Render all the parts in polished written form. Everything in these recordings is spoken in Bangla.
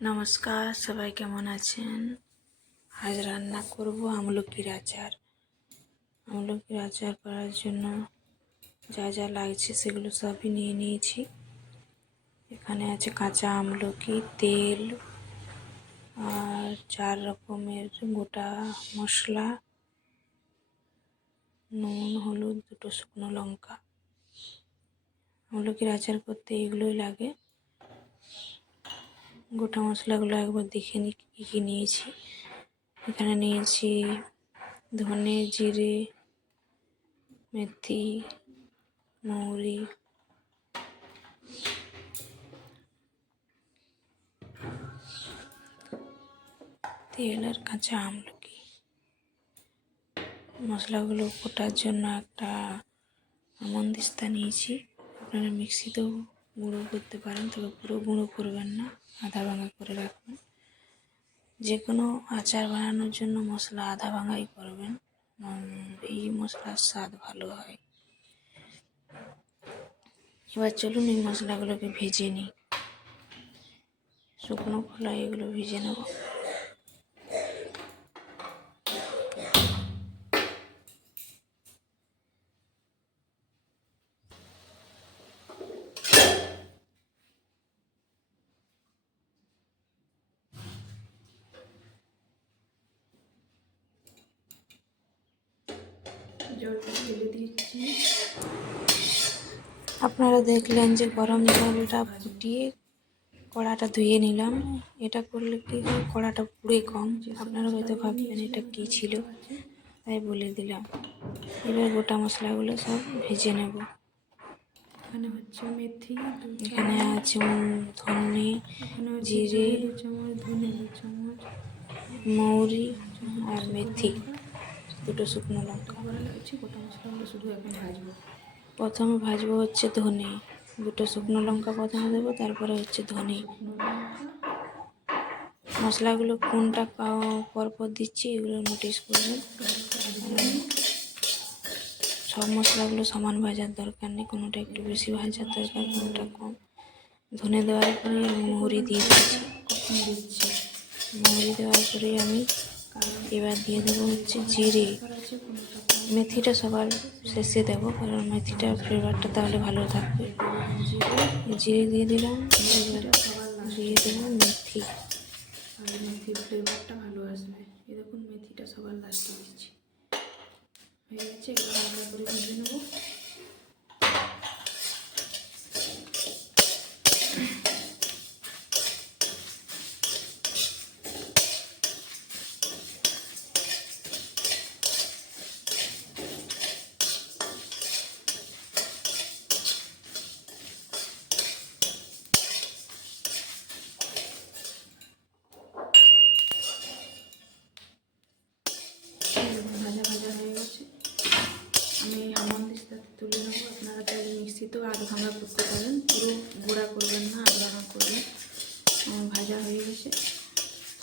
নমস্কার, সবাই কেমন আছেন? আজ রান্না করব আমলকির আচার। আমলকির আচার করার জন্য যা যা লাগছে সেগুলো সবই নিয়ে নিয়েছি। এখানে আছে কাঁচা আমলকি, তেল আর 4 রকমের গোটা মশলা, নুন, হলুদ, 2 শুকনো লঙ্কা। আমলকির আচার করতে এগুলোই লাগে। গোটা মশলাগুলো একবার দেখে নিই কী কী নিয়েছি। এখানে নিয়েছি ধনে, জিরে, মেথি, মৌরি, তেল আর কাঁচা আমলকি। মশলাগুলো কোটার জন্য একটা আমন্দিস্তা নিয়েছি। আপনারা মিক্সিতেও গুঁড়ো করতে পারেন, তবে পুরো গুঁড়ো করবেন না, আধা ভাঙা করে রাখবেন। যে কোনো আচার বানানোর জন্য মশলা আধা ভাঙাই করবেন, এই মশলার স্বাদ ভালো হয়। এবার চলুন এই মশলাগুলোকে ভেজে নিই। শুকনো খোলায় এগুলো ভেজে নেব। জলটা ঢেলে দিচ্ছি। আপনারা দেখলেন যে গরম জলটা ফুটিয়ে কড়াটা ধুয়ে নিলাম। এটা করলে কি হয়, কড়াটা পুড়ে কম। আপনারা হয়তো ভাববেন এটা কী ছিল, তাই বলে দিলাম। এবার গোটা মশলাগুলো সব ভেজে নেব। এখানে হচ্ছে মেথি, এখানে আছে ধনে, জিরে, 2 চামচ ধনে, 2 চামচ মৌরি আর মেথি, 2 শুকনো লঙ্কা। গোটা মশলাগুলো শুধু এখন ভাজবো। প্রথমে ভাজবো হচ্ছে ধনে, 2 শুকনো লঙ্কা প্রথমে দেবো, তারপরে হচ্ছে ধনে। মশলাগুলো কোনটা পরপর দিচ্ছি এগুলো নোটিস করবেন। সব মশলাগুলো সমান ভাজার দরকার নেই, কোনোটা একটু বেশি ভাজার দরকার, কোনোটা কম। ধনে দেওয়ার পরে আমি মৌরি দিয়ে দিচ্ছি। মৌরি দেওয়ার পরে আমি এবার দিয়ে দেবো হচ্ছে জিরে। মেথিটা সবার শেষে দেবো, কারণ মেথিটার ফ্লেভারটা তাহলে ভালো থাকবে। জিরে দিয়ে দিলাম, এবার দিয়ে দেবো মেথি, তাহলে মেথির ফ্লেভারটা ভালো আসবে। এই দেখুন মেথিটা সবার লাস্টে দিচ্ছি। হয়ে গেছে, এবার হালকা করে ভেজে নেবো। ভাজা ভাজা হয়ে গেছে, আমি আমন্দিস্তাতে তুলে নেবো। আপনারা চাইলে মিক্সিতেও আধ ভাঙা করতে পারেন, পুরো গুঁড়া করবেন না, আধ ভাঙা করবেন। ভাজা হয়ে গেছে,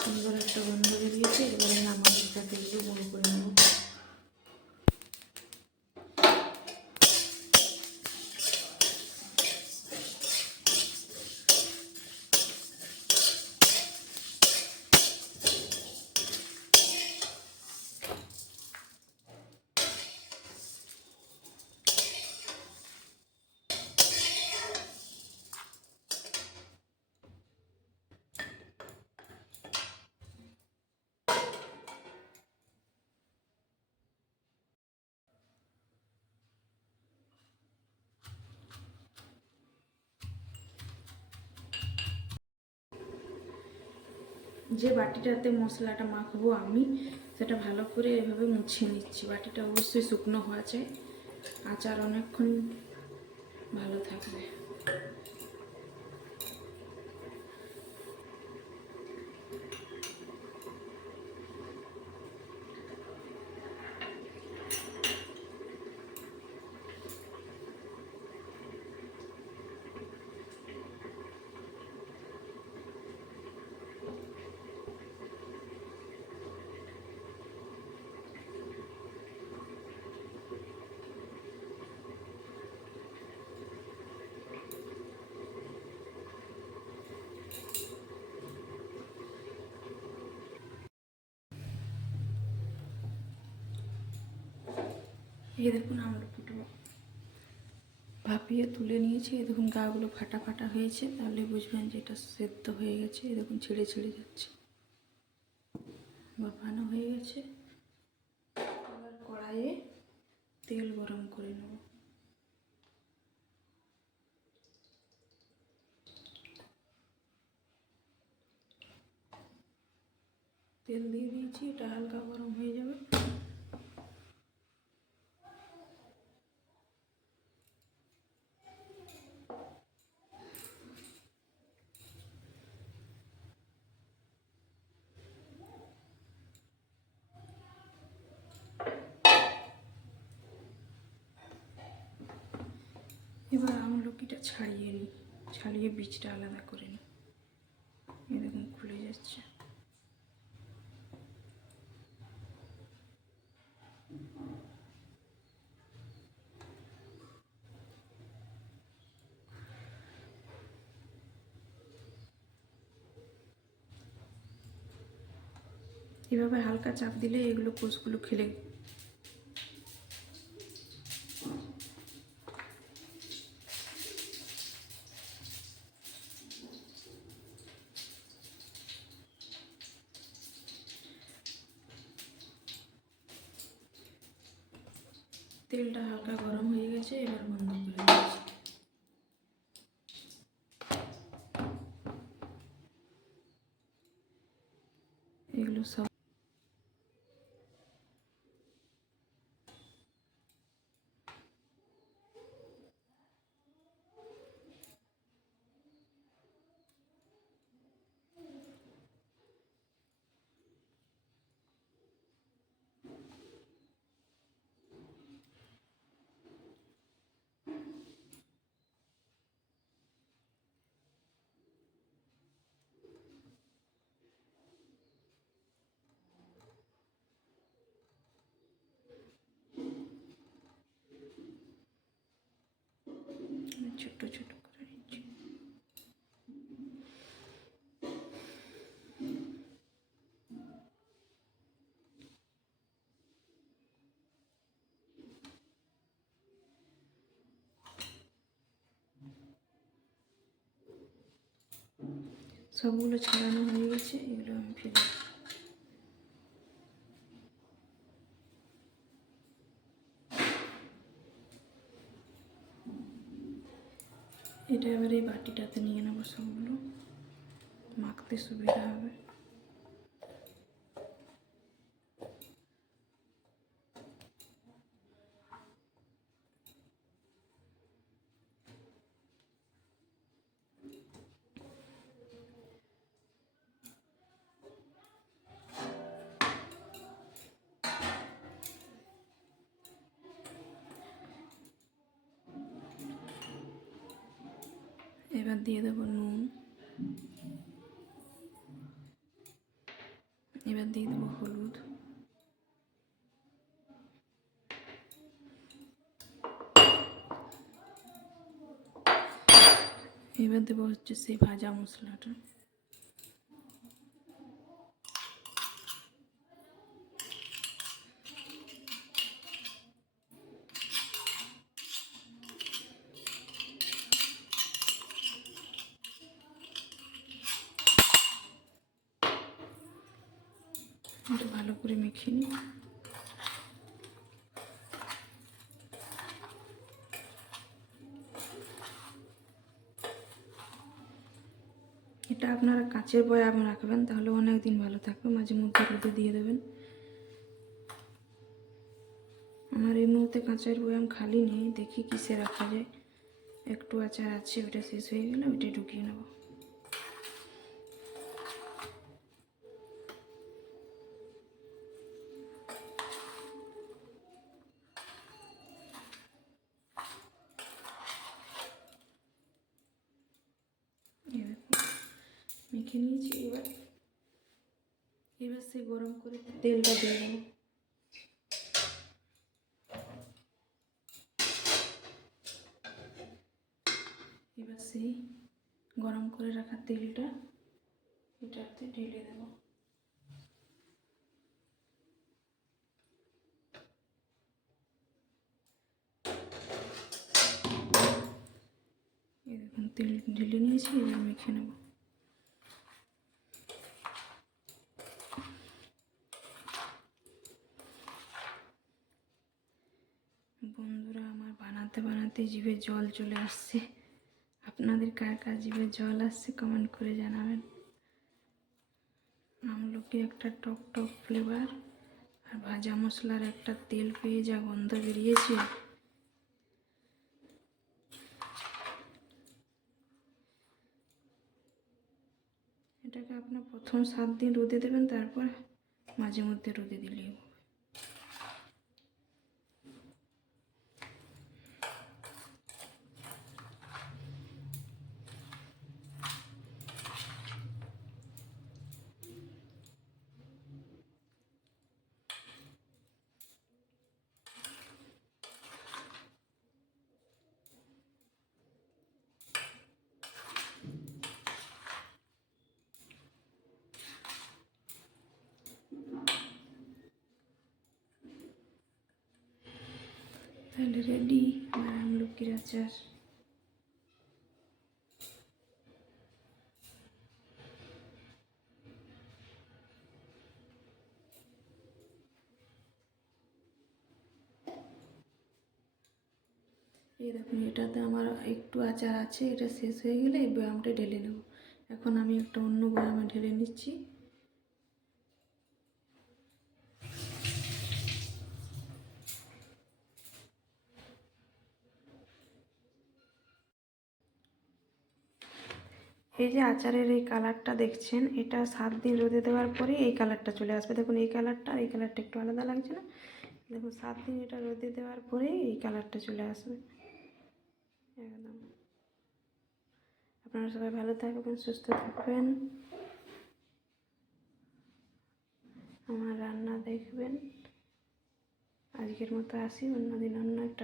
সুন্দর একটা গন্ধ বেরিয়েছে। এবারে আমি আমন্দিস্তাতে এগুলো গুঁড়ো করে নেবো। যে বাটিটাতে মশলাটা মাখবো আমি, সেটা ভালো করে এভাবে মুছে নিচ্ছি। বাটিটা অবশ্যই শুকনো হওয়া চাই, আচার অনেকক্ষণ ভালো থাকবে। এই দেখুন আমলকিগুলো ভাপিয়ে তুলে নিয়েছি। এই দেখুন গাগুলো ফাটা ফাটা হয়েছে, তাহলে বুঝবেন যে এটা সেদ্ধ হয়ে গেছে। এই দেখুন ছেড়ে ছেড়ে যাচ্ছে, ভাপানো হয়ে গেছে। এবার কড়াইয়ে তেল গরম করে নেব। তেল দিয়ে দিয়েছি, এটা হালকা গরম হয়ে যাবে। এবার আমলকিটা ছাড়িয়ে নিই, ছাড়িয়ে বীজটা আলাদা করে নিই। এই দেখুন খুলে যাচ্ছে। এভাবে হালকা চাপ দিলে এগুলো কোষগুলো খেলে তেলটা হালকা গরম হয়ে গেছে। এবার বন্ধ করে দিচ্ছি। এগুলো সব ছোট ছোট করে নিচ্ছি। সবগুলো ছাড়ানো হয়ে গেছে, এগুলো আমি ফেলে এটা এবার এই বাটিটাতে নিয়ে নেবো। সবগুলো মাখতে সুবিধা হবে। এবার দিয়ে দেবো নুন, এবার দিয়ে দেবো হলুদ, এবার দেবো হচ্ছে সেই ভাজা মশলাটা। এটা ভালো করে মেখে নিই। এটা আপনারা কাঁচের বয়াম রাখবেন, তাহলে অনেক দিন ভালো থাকবে। মাঝে মধ্যে রোদে দিয়ে দেবেন। আমার এই মুহূর্তে কাঁচের বয়াম খালি নেই, দেখি কিসে রাখা যায়। একটু আচার আছে, ওটা শেষ হয়ে গেলে ওইটা ঢুকিয়ে নেব। মেখে নিয়েছি। এবার সে গরম করে তেলটা দিয়ে দেবো। এবার সেই গরম করে রাখা তেলটা এটাতে ঢেলে দেবো। এখন তেল ঢেলে নিয়েছি, এবার মেখে নেব। বন্ধুরা, আমার বানাতে বানাতে জিভে জল চলে আসছে। আপনাদের কার কার জিভে জল আসছে কমেন্ট করে জানাবেন। আমলকির একটা টক টক ফ্লেভার আর ভাজা মশলার একটা তেল পেয়ে যা গন্ধ বেরিয়েছে, এটাকে আপনার প্রথম 7 দিন রোদে দেবেন, তারপর মাঝে মধ্যে রোদে দিলেই হবে। তাহলে রেডি আমার আমলকির আচার। এই দেখুন, এটাতে আমার একটু আচার আছে, এটা শেষ হয়ে গেলে এই বয়ামটা ঢেলে নেব। এখন আমি একটা অন্য বয়ামে ঢেলে নিচ্ছি। এই যে আচারের এই কালারটা দেখছেন, এটা 7 দিন রোদে দেওয়ার পরে এই কালারটা চলে আসবে। দেখুন এই কালারটা আর এই কালারটা একটু আলাদা লাগছে না? দেখুন 7 দিন এটা রোদে দেওয়ার পরে এই কালারটা চলে আসবে একদম। আপনারা সবাই ভালো থাকবেন, সুস্থ থাকবেন, আমার রান্না দেখবেন। আজকের মতো আসি, অন্যদিন অন্য একটা